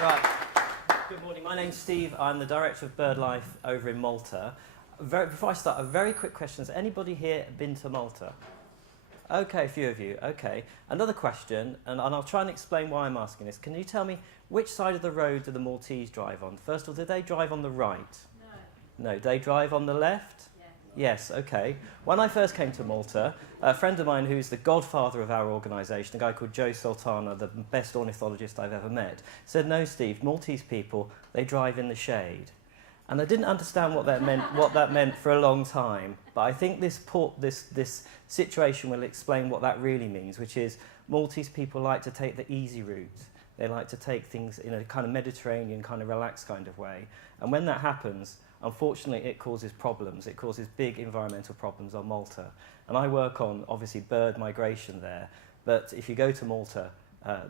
Right. Good morning. My name's Steve. I'm the Director of BirdLife over in Malta. Before I start, a very quick question. Has anybody here been to Malta? Okay, a few of you. Okay. Another question, and I'll try and explain why I'm asking this. Can you tell me which side of the road do the Maltese drive on? First of all, do they drive on the right? No. No. They drive on the left? Yes, okay. When I first came to Malta, a friend of mine who's the godfather of our organisation, a guy called Joe Sultana, the best ornithologist I've ever met, said, no, Steve, Maltese people, they drive in the shade. And I didn't understand what that meant for a long time, but I think this situation will explain what that really means, which is Maltese people like to take the easy route. They like to take things in a kind of Mediterranean, kind of relaxed kind of way. And when that happens, unfortunately, it causes problems. It causes big environmental problems on Malta. And I work on, obviously, bird migration there. But if you go to Malta,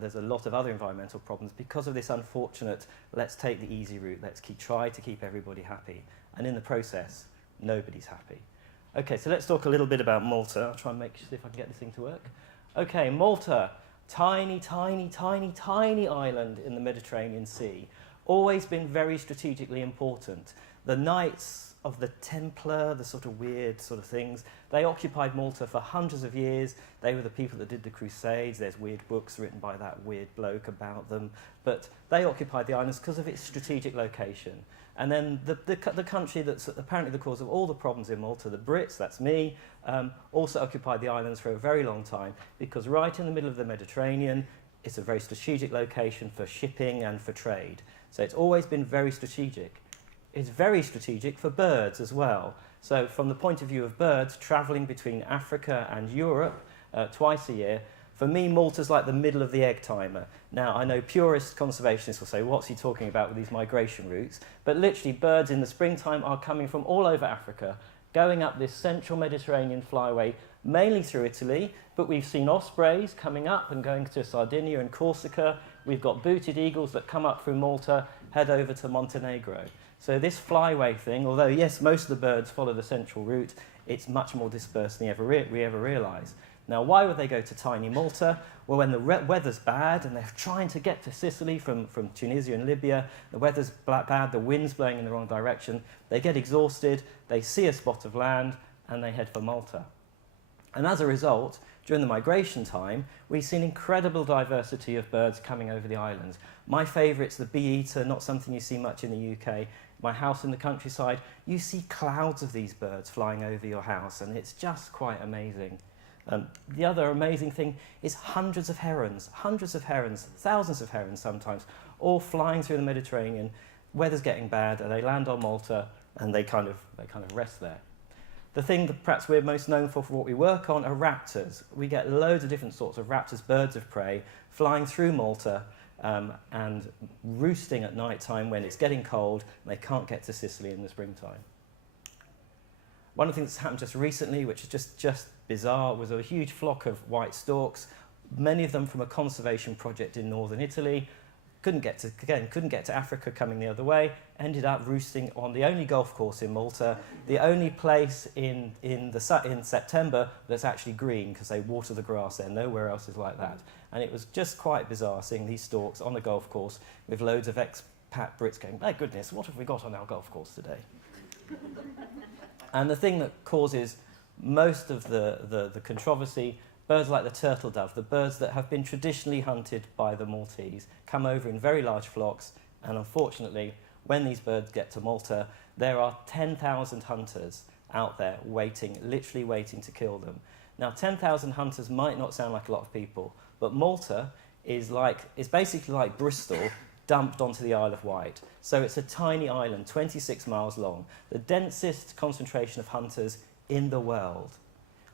there's a lot of other environmental problems because of this unfortunate, let's take the easy route, let's try to keep everybody happy. And in the process, nobody's happy. Okay, so let's talk a little bit about Malta. I'll try and see if I can get this thing to work. Okay, Malta, tiny, tiny, tiny, tiny island in the Mediterranean Sea. Always been very strategically important. The Knights of the Templar, the sort of weird sort of things, they occupied Malta for hundreds of years. They were the people that did the Crusades. There's weird books written by that weird bloke about them. But they occupied the islands because of its strategic location. And then the country that's apparently the cause of all the problems in Malta, the Brits, that's me, also occupied the islands for a very long time because right in the middle of the Mediterranean, it's a very strategic location for shipping and for trade. So it's always been very strategic. It's very strategic for birds as well. So from the point of view of birds travelling between Africa and Europe twice a year, for me, Malta's like the middle of the egg timer. Now, I know purist conservationists will say, what's he talking about with these migration routes? But literally, birds in the springtime are coming from all over Africa, going up this central Mediterranean flyway, mainly through Italy, but we've seen ospreys coming up and going to Sardinia and Corsica. We've got booted eagles that come up through Malta, head over to Montenegro. So this flyway thing, although yes, most of the birds follow the central route, it's much more dispersed than we ever realise. Now, why would they go to tiny Malta? Well, when the weather's bad and they're trying to get to Sicily from Tunisia and Libya, the weather's bad, the wind's blowing in the wrong direction, they get exhausted, they see a spot of land, and they head for Malta. And as a result, during the migration time, we've seen incredible diversity of birds coming over the islands. My favourite's the bee-eater, not something you see much in the UK. My house in the countryside, you see clouds of these birds flying over your house, and it's just quite amazing. The other amazing thing is hundreds of herons, thousands of herons sometimes, all flying through the Mediterranean. Weather's getting bad, and they land on Malta, and they kind of rest there. The thing that perhaps we're most known for what we work on are raptors. We get loads of different sorts of raptors, birds of prey, flying through Malta and roosting at night time when it's getting cold and they can't get to Sicily in the springtime. One of the things that's happened just recently, which is just bizarre, was a huge flock of white storks, many of them from a conservation project in northern Italy. Couldn't get to Africa coming the other way, ended up roosting on the only golf course in Malta, the only place in September that's actually green because they water the grass there. Nowhere else is like that. And it was just quite bizarre seeing these storks on a golf course with loads of expat Brits going, my goodness, what have we got on our golf course today? And the thing that causes most of the controversy, birds like the turtle dove, the birds that have been traditionally hunted by the Maltese, come over in very large flocks, and unfortunately, when these birds get to Malta, there are 10,000 hunters out there literally waiting to kill them. Now, 10,000 hunters might not sound like a lot of people, but Malta is basically like Bristol dumped onto the Isle of Wight. So it's a tiny island, 26 miles long, the densest concentration of hunters in the world.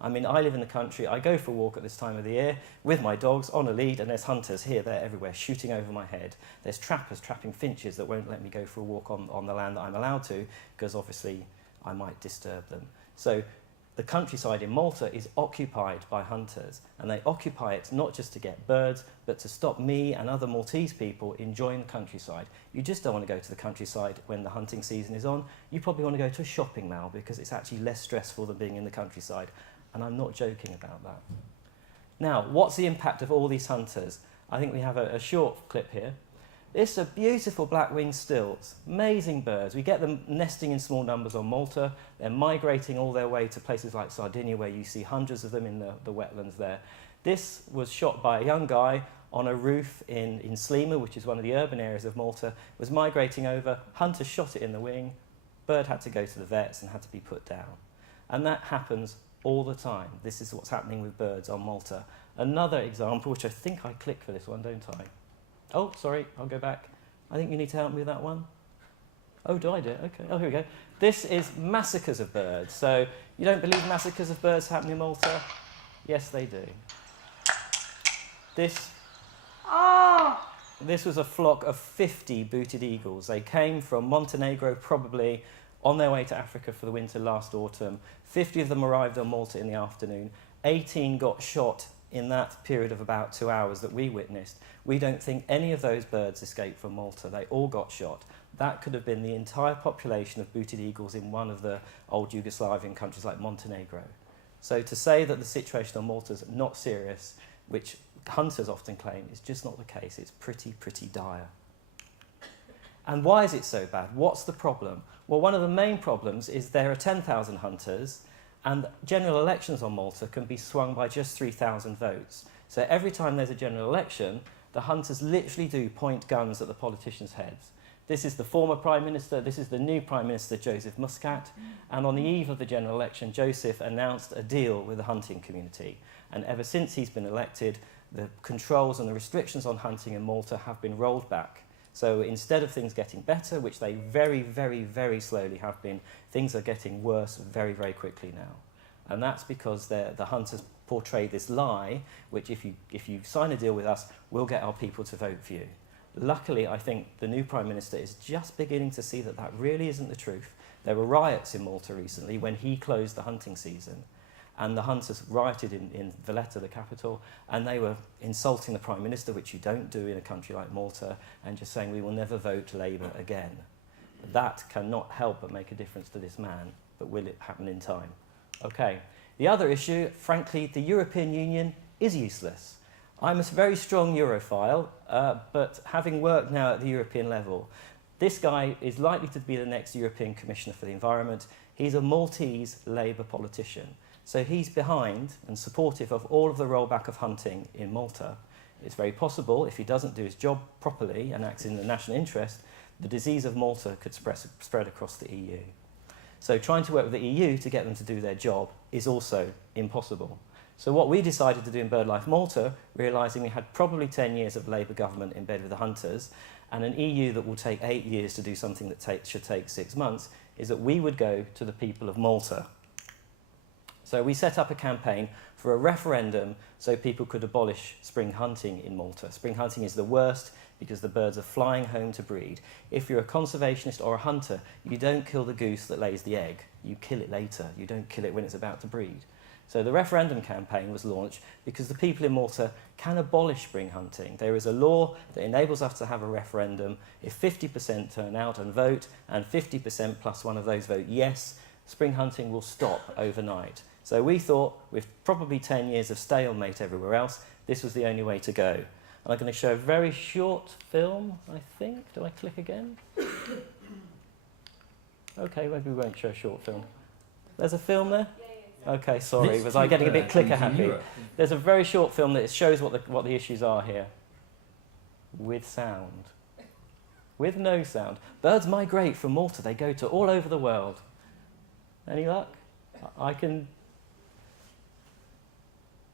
I mean, I live in the country, I go for a walk at this time of the year with my dogs on a lead, and there's hunters here, there, everywhere, shooting over my head. There's trappers trapping finches that won't let me go for a walk on the land that I'm allowed to, because obviously I might disturb them. So the countryside in Malta is occupied by hunters, and they occupy it not just to get birds, but to stop me and other Maltese people enjoying the countryside. You just don't want to go to the countryside when the hunting season is on. You probably want to go to a shopping mall because it's actually less stressful than being in the countryside. And I'm not joking about that. Now, what's the impact of all these hunters? I think we have a short clip here. This are beautiful black-winged stilts, amazing birds. We get them nesting in small numbers on Malta. They're migrating all their way to places like Sardinia, where you see hundreds of them in the wetlands there. This was shot by a young guy on a roof in Slima, which is one of the urban areas of Malta. It was migrating over, hunters shot it in the wing, bird had to go to the vets and had to be put down. And that happens all the time. This is what's happening with birds on Malta. Another example, which I think I clicked for this one, don't I? Oh, sorry, I'll go back. I think you need to help me with that one. Oh, do I do it? Okay. Oh, here we go. This is massacres of birds. So you don't believe massacres of birds happen in Malta? Yes, they do. This was a flock of 50 booted eagles. They came from Montenegro, probably on their way to Africa for the winter last autumn. 50 of them arrived on Malta in the afternoon. 18 got shot in that period of about 2 hours that we witnessed. We don't think any of those birds escaped from Malta. They all got shot. That could have been the entire population of booted eagles in one of the old Yugoslavian countries like Montenegro. So to say that the situation on Malta is not serious, which hunters often claim, is just not the case. It's pretty dire. And why is it so bad? What's the problem? Well, one of the main problems is there are 10,000 hunters, and general elections on Malta can be swung by just 3,000 votes. So every time there's a general election, the hunters literally do point guns at the politicians' heads. This is the former Prime Minister, this is the new Prime Minister, Joseph Muscat, and on the eve of the general election, Joseph announced a deal with the hunting community. And ever since he's been elected, the controls and the restrictions on hunting in Malta have been rolled back. So instead of things getting better, which they very slowly have been, things are getting worse very quickly now. And that's because the hunters portray this lie, which if you sign a deal with us, we'll get our people to vote for you. Luckily, I think the new Prime Minister is just beginning to see that that really isn't the truth. There were riots in Malta recently when he closed the hunting season. And the hunters rioted in Valletta, the capital, and they were insulting the Prime Minister, which you don't do in a country like Malta, and just saying, we will never vote Labour again. That cannot help but make a difference to this man, but will it happen in time? Okay. The other issue, frankly, the European Union is useless. I'm a very strong Europhile, but having worked now at the European level, this guy is likely to be the next European Commissioner for the Environment. He's a Maltese Labour politician. So he's behind and supportive of all of the rollback of hunting in Malta. It's very possible, if he doesn't do his job properly and acts in the national interest, the disease of Malta could spread across the EU. So trying to work with the EU to get them to do their job is also impossible. So what we decided to do in BirdLife Malta, realising we had probably 10 years of Labour government in bed with the hunters, and an EU that will take 8 years to do something that should take 6 months, is that we would go to the people of Malta. So we set up a campaign for a referendum so people could abolish spring hunting in Malta. Spring hunting is the worst because the birds are flying home to breed. If you're a conservationist or a hunter, you don't kill the goose that lays the egg. You kill it later. You don't kill it when it's about to breed. So the referendum campaign was launched because the people in Malta can abolish spring hunting. There is a law that enables us to have a referendum. If 50% turn out and vote, and 50% plus one of those vote yes, spring hunting will stop overnight. So we thought, with probably 10 years of stalemate everywhere else, this was the only way to go. And I'm going to show a very short film, I think. Do I click again? Okay, maybe we won't show a short film. There's a film there? Okay, sorry, was I getting a bit clicker happy? There's a very short film that shows what the issues are here. With sound. With no sound. Birds migrate from Malta. They go to all over the world. Any luck? I can...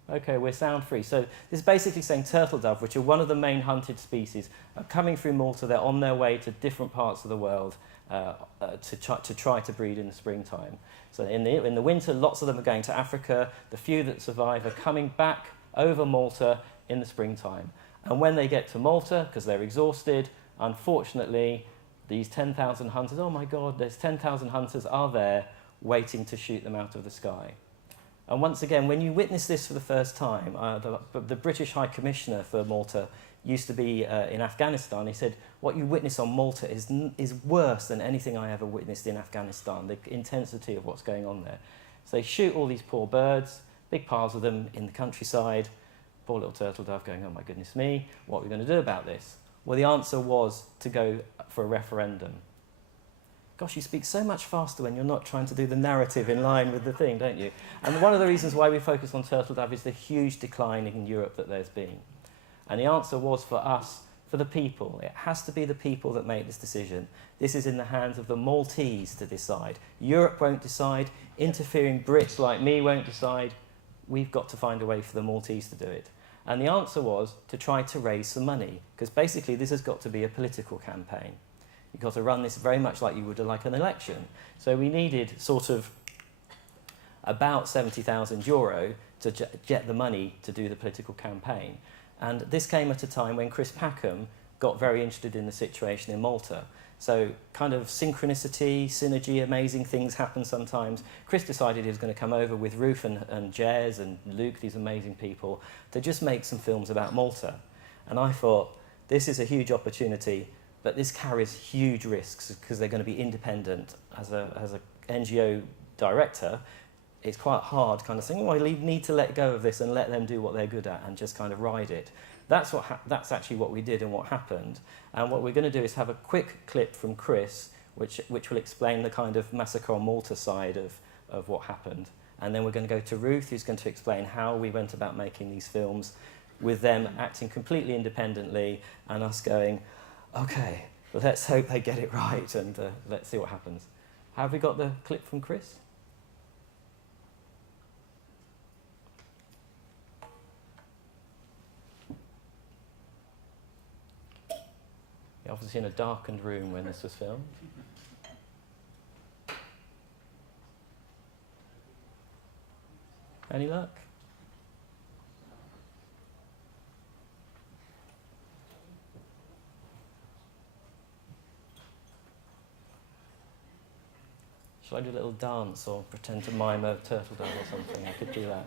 Okay, we're sound free. So this is basically saying turtle dove, which are one of the main hunted species, are coming through Malta. They're on their way to different parts of the world to try to breed in the springtime. So in the winter, lots of them are going to Africa. The few that survive are coming back over Malta in the springtime. And when they get to Malta, because they're exhausted, unfortunately, these 10,000 hunters, oh my God, there's 10,000 hunters are there waiting to shoot them out of the sky. And once again, when you witness this for the first time, the British High Commissioner for Malta used to be in Afghanistan. He said, what you witness on Malta is worse than anything I ever witnessed in Afghanistan, the intensity of what's going on there. So they shoot all these poor birds, big piles of them in the countryside, poor little turtle dove going, oh my goodness me, what are we going to do about this? Well, the answer was to go for a referendum. Gosh, you speak so much faster when you're not trying to do the narrative in line with the thing, don't you? And one of the reasons why we focus on turtle dove is the huge decline in Europe that there's been. And the answer was for us, for the people. It has to be the people that make this decision. This is in the hands of the Maltese to decide. Europe won't decide. Interfering Brits like me won't decide. We've got to find a way for the Maltese to do it. And the answer was to try to raise some money, because basically this has got to be a political campaign. You've got to run this very much like you would like an election. So we needed sort of about €70,000 to get the money to do the political campaign. And this came at a time when Chris Packham got very interested in the situation in Malta. So kind of synchronicity, synergy, amazing things happen sometimes. Chris decided he was going to come over with Ruth and Jez and Luke, these amazing people, to just make some films about Malta. And I thought, this is a huge opportunity, but this carries huge risks because they're going to be independent. As a NGO director, it's quite hard kind of saying, oh, I need to let go of this and let them do what they're good at and just kind of ride it. That's actually what we did and what happened. And what we're going to do is have a quick clip from Chris, which will explain the kind of Massacre on Malta side of what happened. And then we're going to go to Ruth, who's going to explain how we went about making these films, with them acting completely independently and us going, okay, well, let's hope they get it right and let's see what happens. Have we got the clip from Chris? You're obviously in a darkened room when this was filmed. Any luck? Shall I do a little dance or pretend to mime a turtle dove or something? I could do that.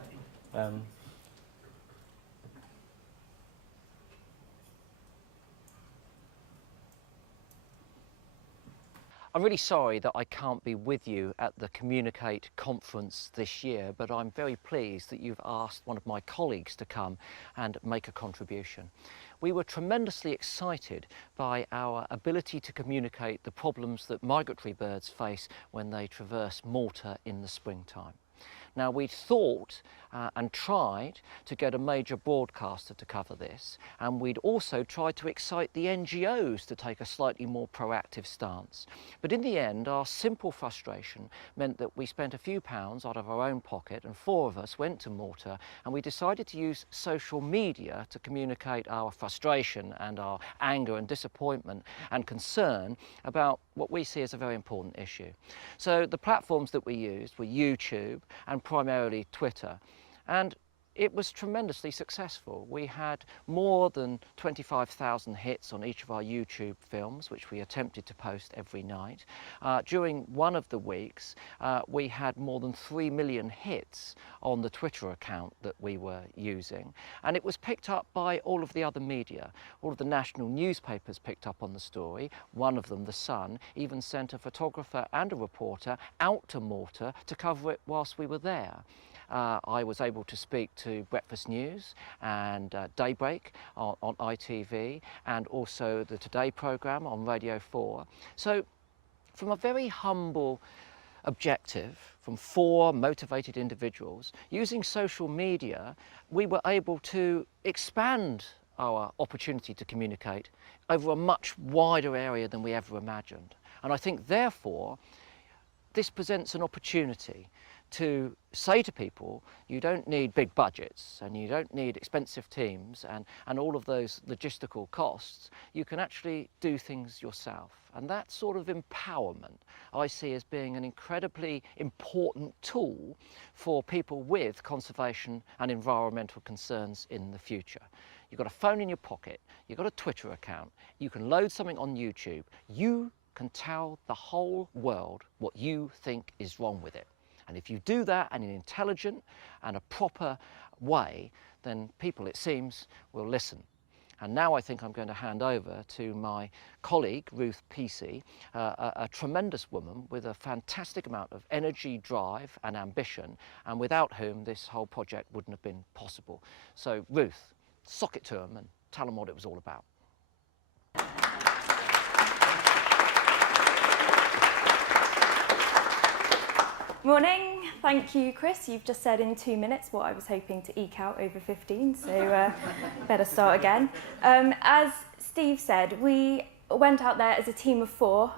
I'm really sorry that I can't be with you at the Communicate conference this year, but I'm very pleased that you've asked one of my colleagues to come and make a contribution. We were tremendously excited by our ability to communicate the problems that migratory birds face when they traverse Malta in the springtime. Now, we'd thought and tried to get a major broadcaster to cover this, and we'd also tried to excite the NGOs to take a slightly more proactive stance. But in the end, our simple frustration meant that we spent a few pounds out of our own pocket, and 4 of us went to Malta, and we decided to use social media to communicate our frustration and our anger and disappointment and concern about what we see as a very important issue. So the platforms that we used were YouTube and primarily Twitter, and it was tremendously successful. We had more than 25,000 hits on each of our YouTube films, which we attempted to post every night. During one of the weeks, we had more than 3 million hits on the Twitter account that we were using. And it was picked up by all of the other media. All of the national newspapers picked up on the story. One of them, The Sun, even sent a photographer and a reporter out to Malta to cover it whilst we were there. I was able to speak to Breakfast News and Daybreak on ITV, and also the Today programme on Radio 4. So from a very humble objective, from 4 motivated individuals, using social media, we were able to expand our opportunity to communicate over a much wider area than we ever imagined. And I think, therefore, this presents an opportunity to say to people, you don't need big budgets and you don't need expensive teams and all of those logistical costs. You can actually do things yourself. And that sort of empowerment I see as being an incredibly important tool for people with conservation and environmental concerns in the future. You've got a phone in your pocket, you've got a Twitter account, you can load something on YouTube, you can tell the whole world what you think is wrong with it. And if you do that in an intelligent and a proper way, then people, it seems, will listen. And now I think I'm going to hand over to my colleague, Ruth Peacey, a tremendous woman with a fantastic amount of energy, drive and ambition, and without whom this whole project wouldn't have been possible. So Ruth, sock it to them and tell them what it was all about. Morning. Thank you, Chris. You've just said in 2 minutes what I was hoping to eke out over 15, so better start again. As Steve said, we went out there as a team of 4.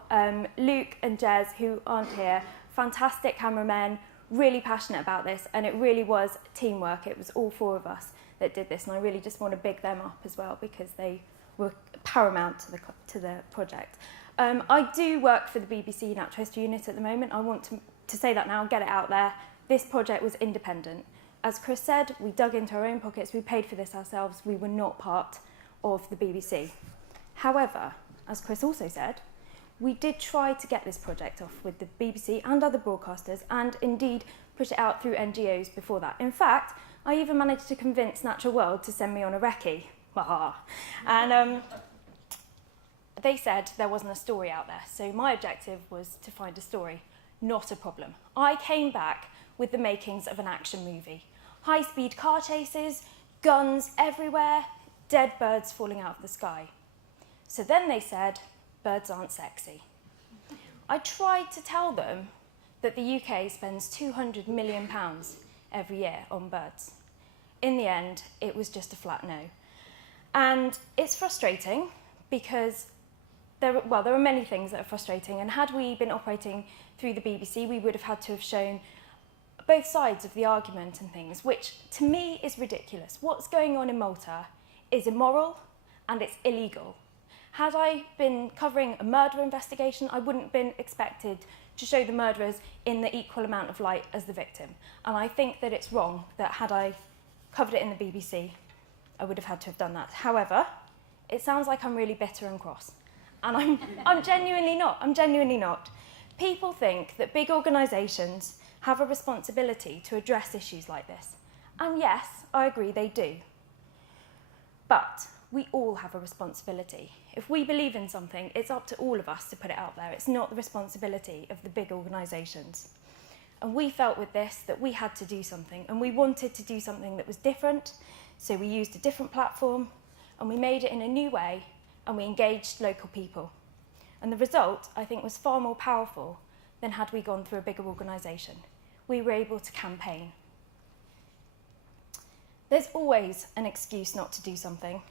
Luke and Jez, who aren't here, fantastic cameramen, really passionate about this, and it really was teamwork. It was all 4 of us that did this, and I really just want to big them up as well because they were paramount to the project. I do work for the BBC Natural History Unit at the moment. I want to say that now, get it out there. This project was independent. As Chris said, we dug into our own pockets, we paid for this ourselves, we were not part of the BBC. However, as Chris also said, we did try to get this project off with the BBC and other broadcasters, and indeed push it out through NGOs before that. In fact, I even managed to convince Natural World to send me on a recce. And they said there wasn't a story out there, so my objective was to find a story. Not a problem. I came back with the makings of an action movie. High-speed car chases, guns everywhere, dead birds falling out of the sky. So then they said, birds aren't sexy. I tried to tell them that the UK spends £200 million every year on birds. In the end, it was just a flat no. And it's frustrating because there are many things that are frustrating, and had we been operating through the BBC, we would have had to have shown both sides of the argument and things, which to me is ridiculous. What's going on in Malta is immoral and it's illegal. Had I been covering a murder investigation, I wouldn't have been expected to show the murderers in the equal amount of light as the victim. And I think that it's wrong that had I covered it in the BBC, I would have had to have done that. However, it sounds like I'm really bitter and cross. And I'm genuinely not. I'm genuinely not. People think that big organisations have a responsibility to address issues like this. And yes, I agree they do. But we all have a responsibility. If we believe in something, it's up to all of us to put it out there. It's not the responsibility of the big organisations. And we felt with this that we had to do something, and we wanted to do something that was different, so we used a different platform, and we made it in a new way, and we engaged local people. And the result, I think, was far more powerful than had we gone through a bigger organisation. We were able to campaign. There's always an excuse not to do something.